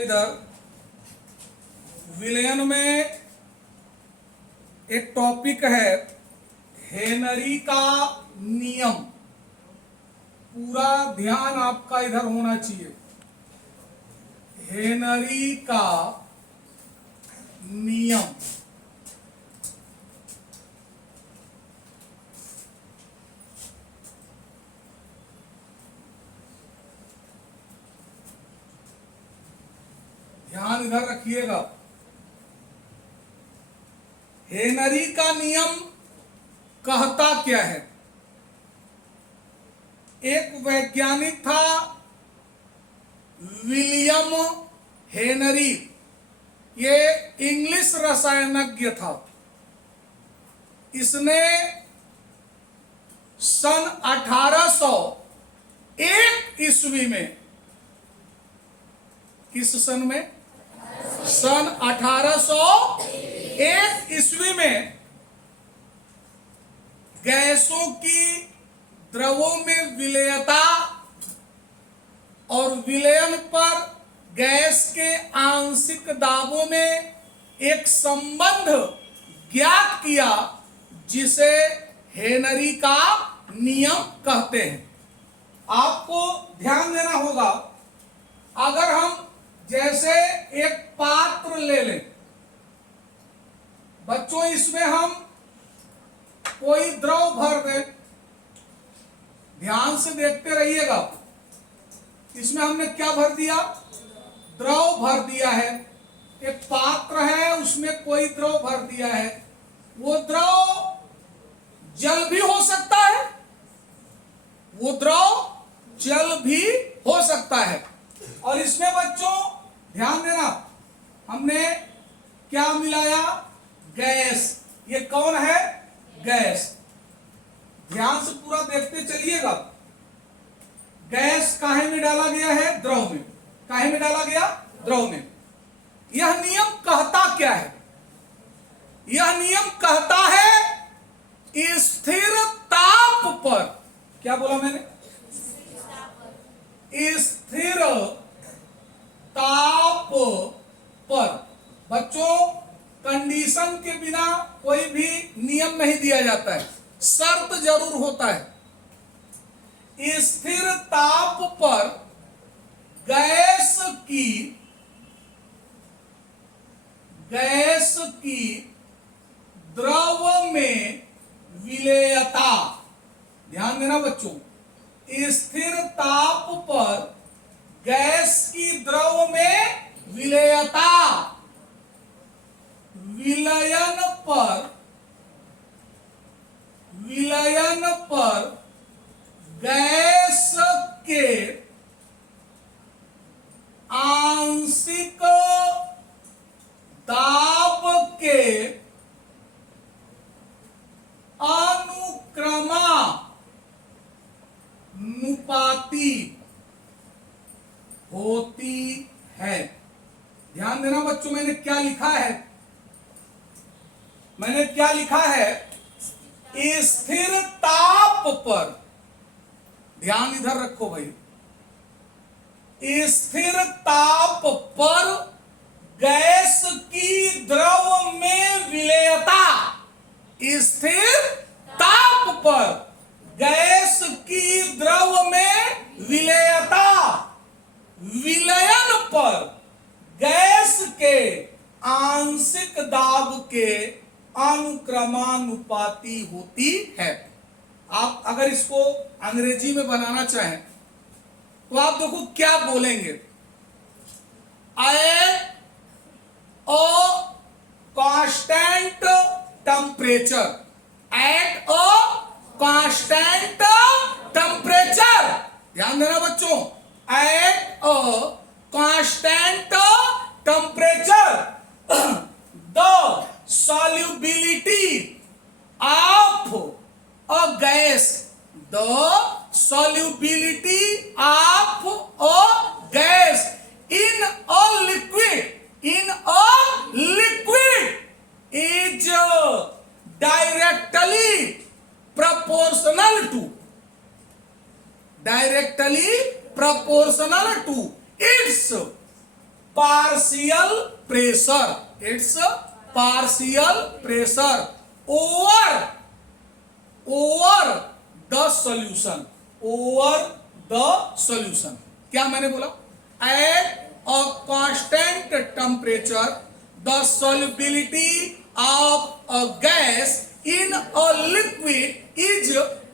इधर विलयन में एक टॉपिक है हेनरी का नियम। पूरा ध्यान आपका इधर होना चाहिए। हेनरी का नियम। ध्यान इधर रखिएगा। हेनरी का नियम कहता क्या है? एक वैज्ञानिक था विलियम हेनरी। ये इंग्लिश रसायनज्ञ था। इसने सन 1801 ईस्वी में, किस सन में? सन 1801 ईस्वी में गैसों की द्रवों में विलेयता और विलयन पर गैस के आंशिक दाबों में एक संबंध ज्ञात किया, जिसे हेनरी का नियम कहते हैं। आपको ध्यान देना होगा। अगर हम जैसे एक पात्र ले लें बच्चों, इसमें हम कोई द्रव भर दें। ध्यान से देखते रहिएगा। इसमें हमने क्या भर दिया? द्रव भर दिया है। एक पात्र है, उसमें कोई द्रव भर दिया है। वो द्रव जल भी हो सकता है, वो द्रव जल भी हो सकता है। और इसमें बच्चों ध्यान देना, हमने क्या मिलाया? गैस। ये कौन है? गैस। ध्यान से पूरा देखते चलिएगा। गैस काहे में डाला गया है? द्रव में। काहे में डाला गया? द्रव में। यह नियम कहता क्या है? यह नियम कहता है स्थिर ताप पर। क्या बोला मैंने? स्थिर ताप पर। बच्चों, कंडीशन के बिना कोई भी नियम नहीं दिया जाता है, शर्त जरूर होता है। स्थिर ताप पर गैस की द्रव में विलेयता। ध्यान देना बच्चों, स्थिर ताप पर गैस की द्रव में विलेयता। विलयन पर गैस के आंशिक दाब के अनुक्रमानुपाती होती है। ध्यान देना बच्चों, मैंने क्या लिखा है? मैंने क्या लिखा है? स्थिर ताप पर। ध्यान इधर रखो भाई। स्थिर ताप पर गैस की द्रव में विलेयता। स्थिर ताप पर गैस की द्रव में विलेयता। विलयन पर गैस के आंशिक दाब के अनुक्रमानुपाती होती है। आप अगर इसको अंग्रेजी में बनाना चाहें तो आप देखो क्या बोलेंगे? At a constant temperature. At a constant temperature. ध्यान देना बच्चों, at a constant temperature the solubility of a gas, the solubility of a gas in a liquid is directly proportional to its partial pressure, it's partial pressure over the solution, over the solution. क्या मैंने बोला? At a constant temperature the solubility of a gas in a liquid is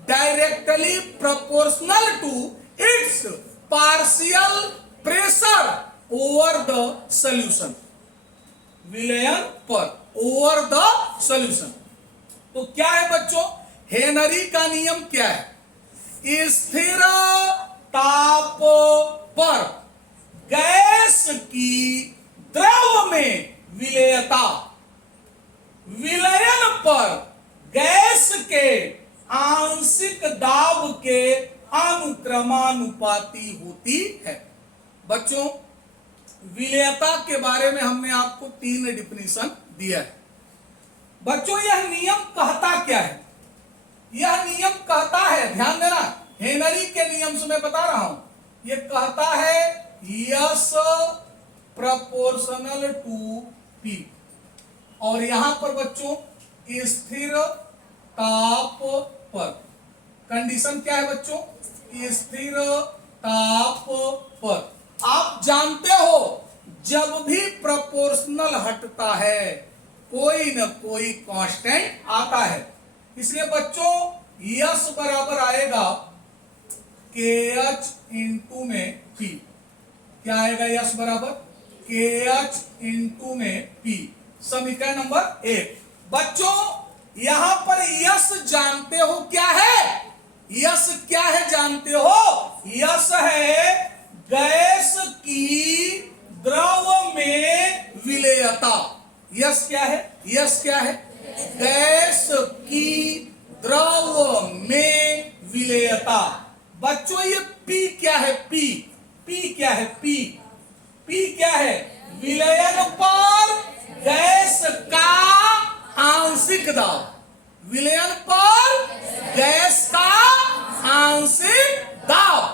directly proportional to its partial pressure over the solution, विलयन पर over the solution। तो क्या है बच्चों? Henry का नियम क्या है? स्थिर ताप पर गैस की द्रव में विलेयता, विलयन पर गैस के आंशिक दाब के अनुक्रमानुपाती होती है। बच्चों, विलेयता के बारे में हमने आपको 3 डिफिनीशन दिया है। बच्चों, यह नियम कहता क्या है? यह नियम कहता है, ध्यान देना, हेनरी के नियम से मैं बता रहा हूं, यह कहता है यस प्रोपोर्शनल टू पी। और यहां पर बच्चों स्थिर ताप पर कंडीशन क्या है बच्चों? स्थिर ताप पर। आप जानते हो जब भी प्रोपोर्शनल हटता है कोई न कोई कांस्टेंट आता है, इसलिए बच्चों यस बराबर आएगा KH इंटू में P। क्या आएगा यस बराबर? KH इंटू में P। समीकरण नंबर 1। बच्चों यहां पर यस जानते हो क्या है? यस क्या है जानते हो? यस है गैस की द्रव में विलेयता। यस क्या है? यस क्या है? गैस की द्रव में विलेयता। बच्चों ये पी क्या है? पी क्या है? पी क्या है? विलयन पर गैस का आंशिक दाब, विलयन पर गैस का आंशिक दाब।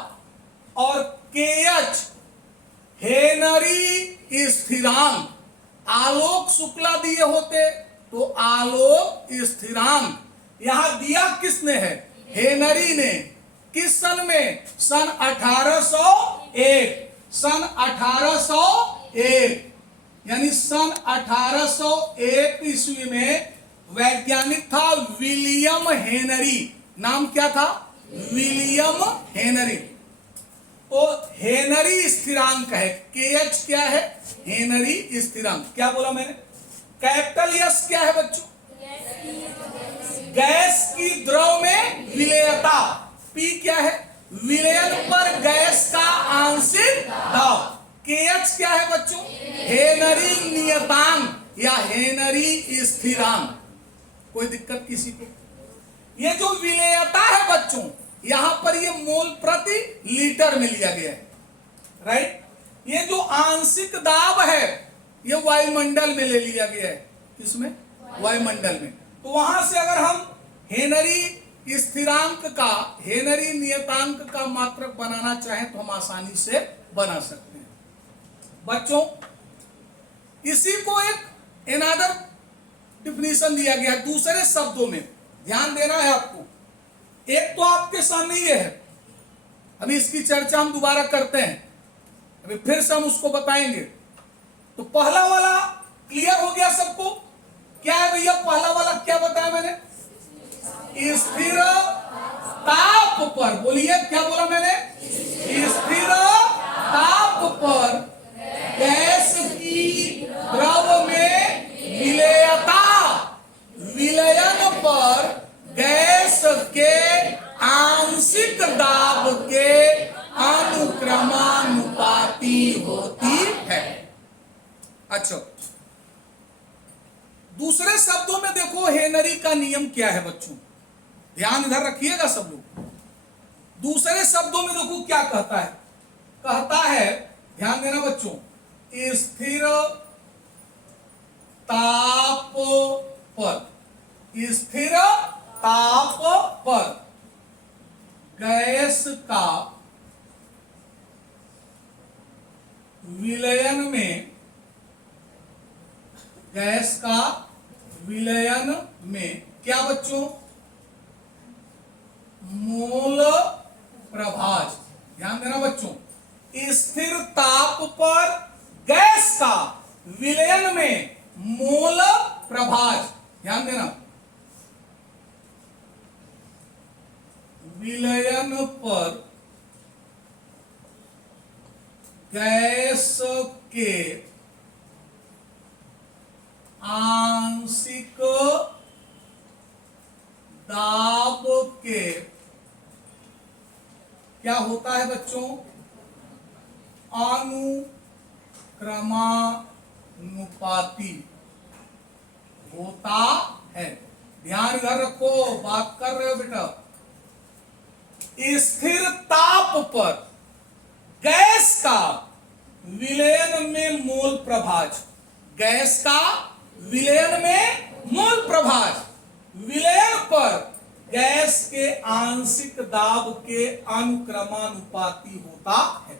और KH हेनरी स्थिरांक, आलोक शुक्ला दिए होते तो आलोक स्थिरांक यहां दिया किसने है? हेनरी ने। किस सन में? सन 1801। सन 1801 यानी सन 1801 ईस्वी में वैज्ञानिक था विलियम हेनरी। नाम क्या था? William Henry. तो हेनरी स्थिरांक है। KH क्या है? हेनरी स्थिरांक। क्या बोला मैंने? कैपिटल यस क्या है बच्चों? गैस की द्रव में विलेयता। P क्या है? विलयन पर गैस का आंशिक दाब। KH क्या है बच्चों? हेनरी नियतांक या हेनरी स्थिरांक। कोई दिक्कत किसी को? ये जो विलेयता है बच्चों, यहां पर ये मोल प्रति लीटर में लिया गया है, राइट। ये जो आंशिक दाब है ये वायुमंडल में ले लिया गया है। किसमें? वायुमंडल में। तो वहां से अगर हम हेनरी स्थिरांक का, हेनरी नियतांक का मात्रक बनाना चाहें तो हम आसानी से बना सकते हैं। बच्चों इसी को एक एनादर डिफिनीशन दिया गया दूसरे शब्दों में, ध्यान देना है आपको। एक तो आपके सामने ये है, अभी इसकी चर्चा हम दोबारा करते हैं, अभी फिर से हम उसको बताएंगे। तो पहला वाला क्लियर हो गया सबको? क्या है भैया पहला वाला? क्या बताया मैंने? स्थिर ताप पर। बोलिए क्या बोला मैंने? स्थिर ताप पर गैस की द्रव में विलेयता, विलयन पर गैस के आंशिक दाब के अनुक्रमानुपाती होती है। अच्छा, दूसरे शब्दों में देखो हेनरी का नियम क्या है बच्चों, ध्यान इधर रखिएगा सब लोग। दूसरे शब्दों में देखो क्या कहता है। कहता है, ध्यान देना बच्चों, स्थिर ताप पर, स्थिर ताप पर गैस का विलयन में गैस का विलयन में क्या बच्चों? मोल प्रभाज। ध्यान देना बच्चों, स्थिर ताप पर गैस का विलयन में मोल प्रभाज। ध्यान देना, विलयन पर गैस के आंशिक दाब के क्या होता है बच्चों? अनुक्रमानुपाती होता है। ध्यान इधर रखो, बात कर रहे हो बेटा। स्थिर ताप पर गैस का विलयन में मोल प्रभाज। गैस का विलयन में मोल प्रभाज, विलयन पर गैस के आंशिक दाब के अनुक्रमानुपाती होता है।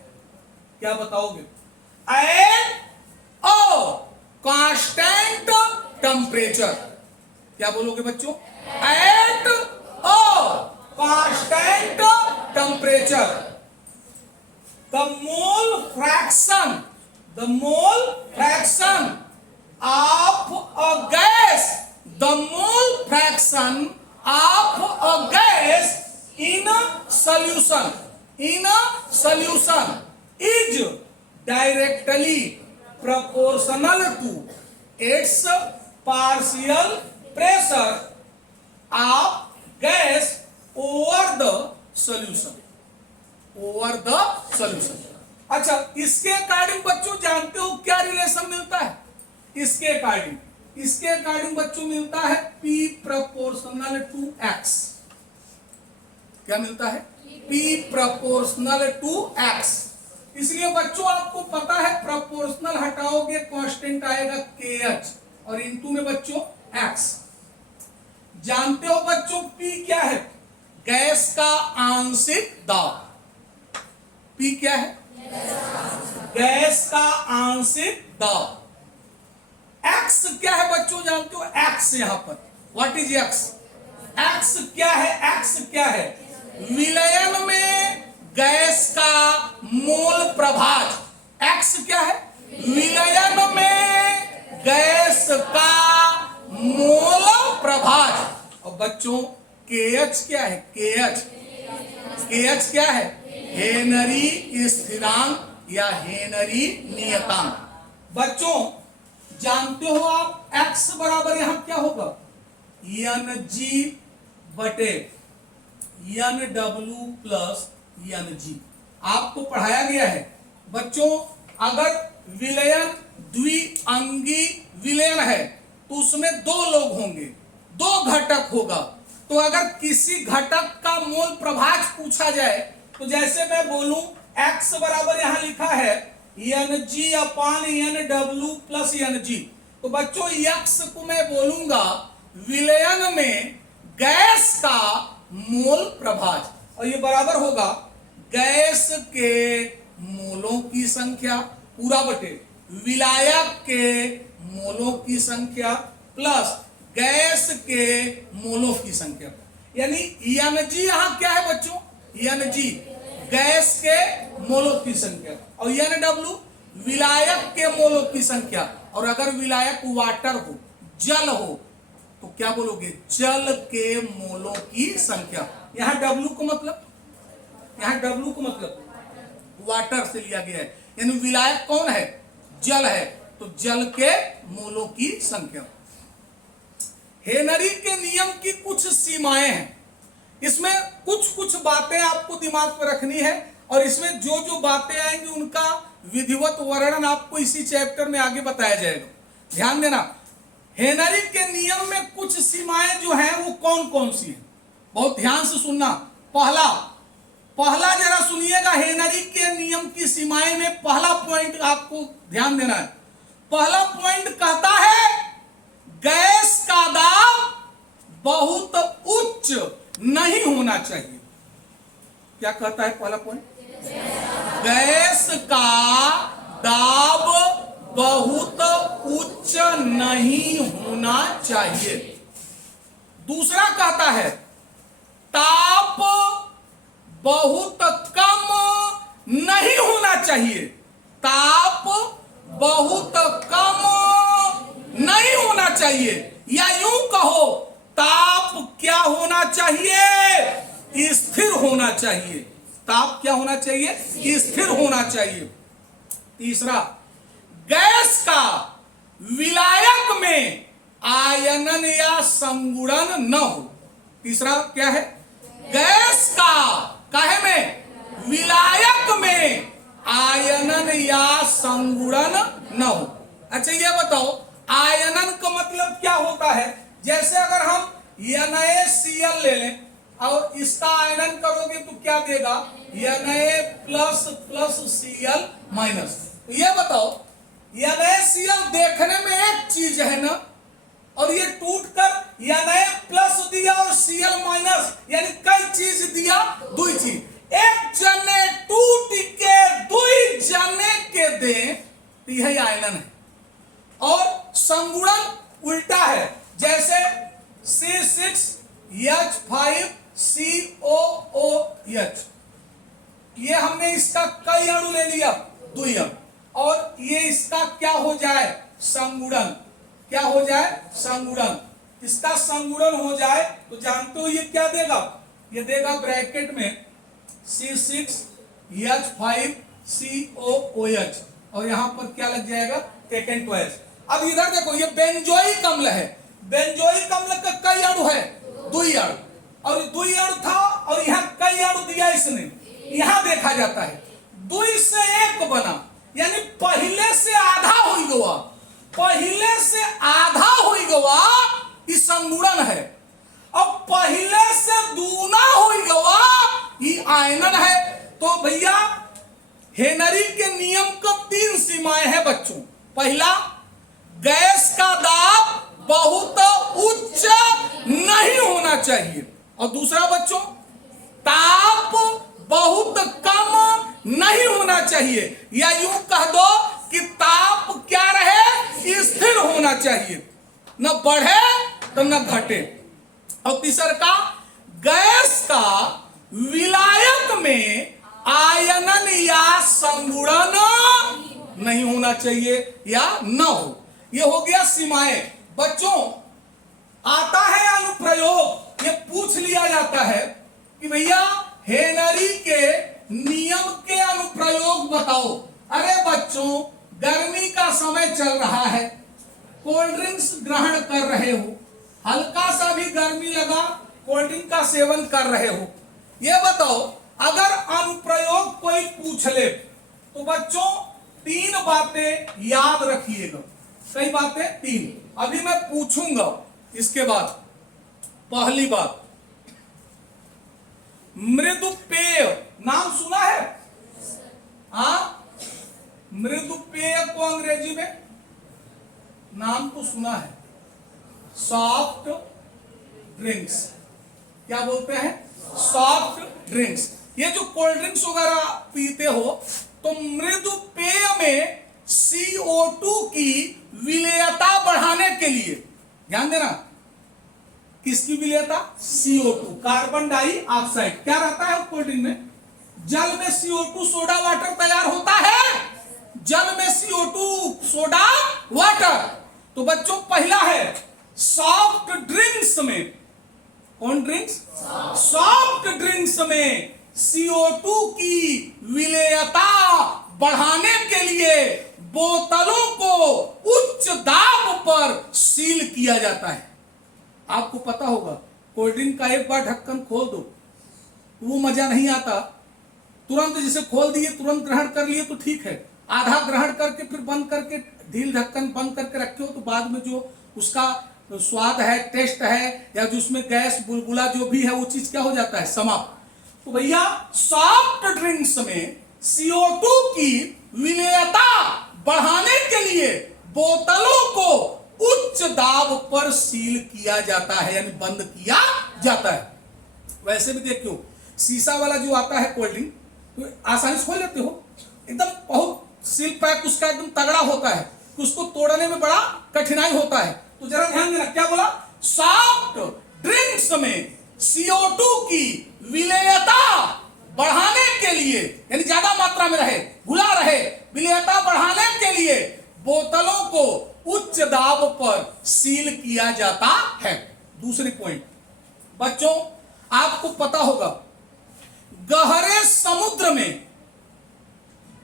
क्या बताओगे? At a constant temperature. क्या बोलोगे बच्चों? At a constant temperature the mole fraction of a gas, the mole fraction of a gas in a solution is directly proportional to its partial pressure of gas over the solution. अच्छा, इसके according बच्चों जानते हो क्या relation मिलता है? इसके according बच्चों मिलता है P प्रोपोर्शनल टू X। क्या मिलता है? P proportional to X। इसलिए बच्चों आपको पता है प्रोपोर्शनल हटाओगे कांस्टेंट आएगा KH और इनटू में बच्चों X। जानते हो बच्चों P क्या है? गैस का आंशिक दाब। P क्या है? गैस का आंशिक दाब। X क्या है बच्चों? जानते हो X यहां पर? What is X? X क्या है? विलयन में गैस का मोल प्रभाज। X क्या है? विलयन में गैस का मोल प्रभाज। और बच्चों KH क्या है? KH क्या है? हेनरी स्थिरांक या हेनरी नियतांक। बच्चों जानते हो आप X बराबर यहां क्या होगा? Ng बटे Nw प्लस Ng। आपको पढ़ाया गया है बच्चों, अगर विलयन द्विअंगी विलयन है तो उसमें दो लोग होंगे, दो घटक होगा। तो अगर किसी घटक का मोल प्रभाज पूछा जाए तो जैसे मैं बोलूं X बराबर यहां लिखा है Ng अपान Nw प्लस Ng, तो बच्चों X को मैं बोलूंगा विलयन में गैस का मोल प्रभाज, और ये बराबर होगा गैस के मोलों की संख्या पूरा बटे विलायक के मोलों की संख्या प्लस गैस के मोलों की संख्या। यानी Ng यहां क्या है बच्चों? Ng गैस के मोलों की संख्या और Nw विलायक के मोलों की संख्या। और अगर विलायक वाटर हो, जल हो, तो क्या बोलोगे? जल के मोलों की संख्या। यहां W को मतलब वाटर से लिया गया है, यानी विलायक कौन है? जल है, तो जल के मोलों की संख्या। हेनरी के नियम की कुछ सीमाएं हैं, इसमें कुछ बातें आपको दिमाग पर रखनी है, और इसमें जो जो बातें आएंगी उनका विधिवत वर्णन आपको इसी चैप्टर में आगे बताया जाएगा। ध्यान देना, हेनरी के नियम में कुछ सीमाएं जो हैं वो कौन कौन सी हैं, बहुत ध्यान से सुनना। पहला जरा सुनिएगा, हेनरी के नियम की सीमाएं में पहला पॉइंट आपको ध्यान देना है। पहला पॉइंट कहता है गैस का दाब बहुत उच्च नहीं होना चाहिए। क्या कहता है पहला पॉइंट? गैस का दाब बहुत उच्च नहीं होना चाहिए। दूसरा कहता है ताप बहुत कम नहीं होना चाहिए। ताप बहुत कम नहीं होना चाहिए, या यूं कहो ताप क्या होना चाहिए? स्थिर होना चाहिए। ताप क्या होना चाहिए? स्थिर होना चाहिए। तीसरा, गैस का विलायक में आयनन या संगुणन न हो। तीसरा क्या है? गैस का काहे में? विलायक में आयनन या संगुणन न हो। अच्छा ये बताओ आयनन का मतलब क्या होता है? जैसे अगर हम NaCl ले लें और इसका आयनन करोगे तो क्या देगा? Na+ Cl minus. तो ये बताओ NaCl देखने में एक चीज है ना, और ये टूट कर Na+ दिया और Cl माइनस, यानी कई चीज दिया? दो चीज। एक जने टूट के दुई जने के दे तो यही आयनन है। और संगुणन उल्टा है, जैसे C6H5COOH, ये हमने इसका कई अणु ले लिया, दुई अणु, और ये इसका क्या हो जाए? संगुणन। क्या हो जाए? संगुणन। इसका संगुणन हो जाए तो जानते हो ये क्या देगा? ये देगा ब्रैकेट में C6H5COOH, और यहां पर क्या लग जाएगा? Taken twice. अब इधर देखो ये बेंजोइक अम्ल है। बेंजोइक अम्ल का कई अणु है? दुई अणु, और दुई अणु था और यहाँ कई अणु दिया इसने। यहां देखा जाता है दुई से एक बना, यानी पहले से आधा हो गया। पहले से आधा हो गया इस संगुणन है, अब पहले से दूना हो गया ये आयनन है। तो भैया हेनरी के नियम का 3 सीमाएं हैं बच्चों। पहला, गैस का दाब बहुत उच्च नहीं होना चाहिए, और दूसरा बच्चों ताप बहुत कम नहीं होना चाहिए, या यूं कह दो कि ताप क्या रहे? स्थिर होना चाहिए, न बढ़े तो न घटे। और तीसरा का, गैस का विलायक में आयनन या संगुणन नहीं होना चाहिए या न हो। ये हो गया सीमाएं। बच्चों आता है अनुप्रयोग, ये पूछ लिया जाता है कि भैया हेनरी के नियम के अनुप्रयोग बताओ। अरे बच्चों गर्मी का समय चल रहा है, कोल्ड ड्रिंक्स ग्रहण कर रहे हो, हल्का सा भी गर्मी लगा कोल्ड ड्रिंक का सेवन कर रहे हो। ये बताओ अगर अनुप्रयोग कोई पूछ ले तो बच्चों 3 बातें याद रखिएगा। कई बातें? 3। अभी मैं पूछूंगा इसके बाद। पहली बात, मृदु पेय नाम सुना है? हाँ, मृदु पेय को अंग्रेजी में नाम तो सुना है, सॉफ्ट ड्रिंक्स। क्या बोलते हैं? Soft drinks. ये जो कोल्ड ड्रिंक्स वगैरह पीते हो तो मृदु पेय में CO2 की विलेयता बढ़ाने के लिए, ध्यान देना, किसकी विलेयता? CO2, carbon dioxide. क्या रहता है कोल्ड ड्रिंक में? जल में CO2 सोडा वाटर तैयार होता है, जल में CO2 सोडा वाटर। तो बच्चों पहला है सॉफ्ट ड्रिंक्स में, कौन ड्रिंक्स? सॉफ्ट ड्रिंक्स में CO2 की विलेयता बढ़ाने के लिए बोतलों को उच्च दाब पर सील किया जाता है। आपको पता होगा कोल्ड ड्रिंक का एक बार ढक्कन खोल दो वो मजा नहीं आता, तुरंत जिसे खोल दिए तुरंत ग्रहण कर लिए तो ठीक है, आधा ग्रहण करके फिर बंद करके ढील ढक्कन बंद करके रखे हो तो बाद में जो उसका स्वाद है, टेस्ट है, या जो उसमें गैस बुलबुला जो भी है वो चीज क्या हो जाता है? समाप्त। तो भैया सॉफ्ट ड्रिंक्स में CO2 की विलेयता बढ़ाने के लिए बोतलों को उच्च दाब पर सील किया जाता है, यानी बंद किया जाता है। वैसे भी देखियो शीशा वाला जो आता है कोल्ड ड्रिंक तो आसानी से खोल लेते हो, एकदम बहुत सील पैक उसका एकदम तगड़ा होता है, कि उसको तोड़ने में बड़ा कठिनाई होता है। तो जरा ध्यान देना, क्या बोला, सॉफ्ट ड्रिंक्स में CO2 की विलेयता बढ़ाने के लिए, यानी ज्यादा मात्रा में रहे, घुला रहे, विलेयता बढ़ाने के लिए बोतलों को उच्च दाब पर सील किया जाता है। दूसरी पॉइंट, बच्चों आपको पता होगा गहरे समुद्र में,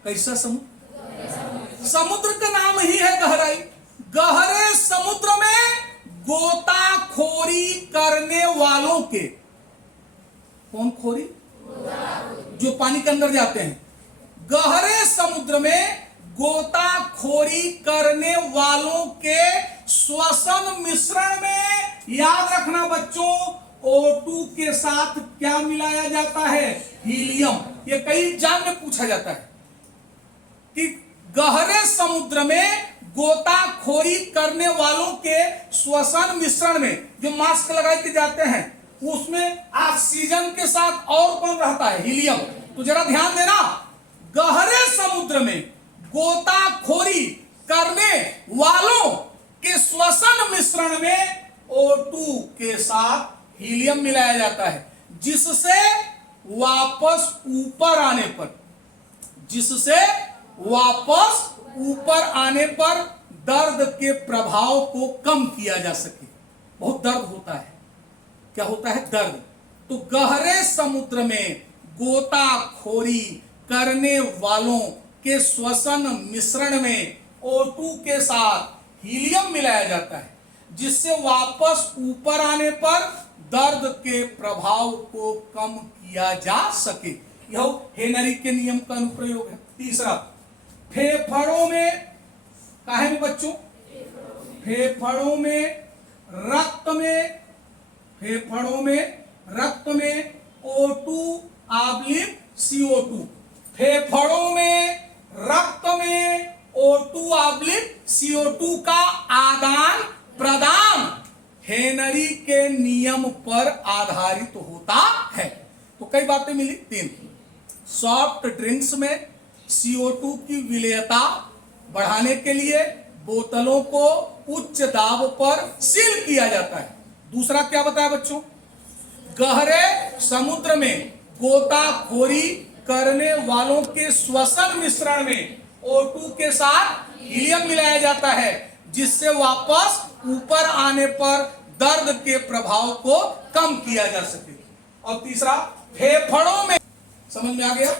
कैसा समुद्र, समुद्र का नाम ही है गहराई, गहरे समुद्र में गोताखोरी करने वालों के, कौन खोरी, जो पानी के अंदर जाते हैं, गहरे समुद्र में गोताखोरी करने वालों के श्वसन मिश्रण में, याद रखना बच्चों, O2 के साथ क्या मिलाया जाता है, हीलियम। ये कई एग्जाम में पूछा जाता है कि गहरे समुद्र में गोताखोरी करने वालों के श्वसन मिश्रण में, जो मास्क लगा के जाते हैं, उसमें ऑक्सीजन के साथ और कौन रहता है, हीलियम। तो जरा ध्यान देना, गहरे समुद्र में गोताखोरी करने वालों के श्वसन मिश्रण में O2 के साथ हीलियम मिलाया जाता है, जिससे वापस ऊपर आने पर, जिससे वापस ऊपर आने पर दर्द के प्रभाव को कम किया जा सके। बहुत दर्द होता है, क्या होता है, दर्द। तो गहरे समुद्र में गोताखोरी करने वालों के श्वसन मिश्रण में O2 के साथ हीलियम मिलाया जाता है, जिससे वापस ऊपर आने पर दर्द के प्रभाव को कम किया जा सके। यह हेनरी के नियम का अनुप्रयोग है। तीसरा, फेफड़ों में, काहे में बच्चों, फेफड़ों में रक्त में, फेफड़ों में रक्त में O2 ऑब्लिक CO2, फेफड़ों में रक्त में O2 ऑब्लिक CO2 का आदान प्रदान हेनरी के नियम पर आधारित होता है। तो कई बातें मिली, तीन, सॉफ्ट ड्रिंक्स में CO2 की विलेयता बढ़ाने के लिए बोतलों को उच्च दाब पर सील किया जाता है। दूसरा क्या बताया बच्चों, गहरे समुद्र में गोताखोरी करने वालों के श्वसन मिश्रण में O2 के साथ हीलियम मिलाया जाता है, जिससे वापस ऊपर आने पर दर्द के प्रभाव को कम किया जा सके। और तीसरा, फेफड़ों में, समझ में आ गया।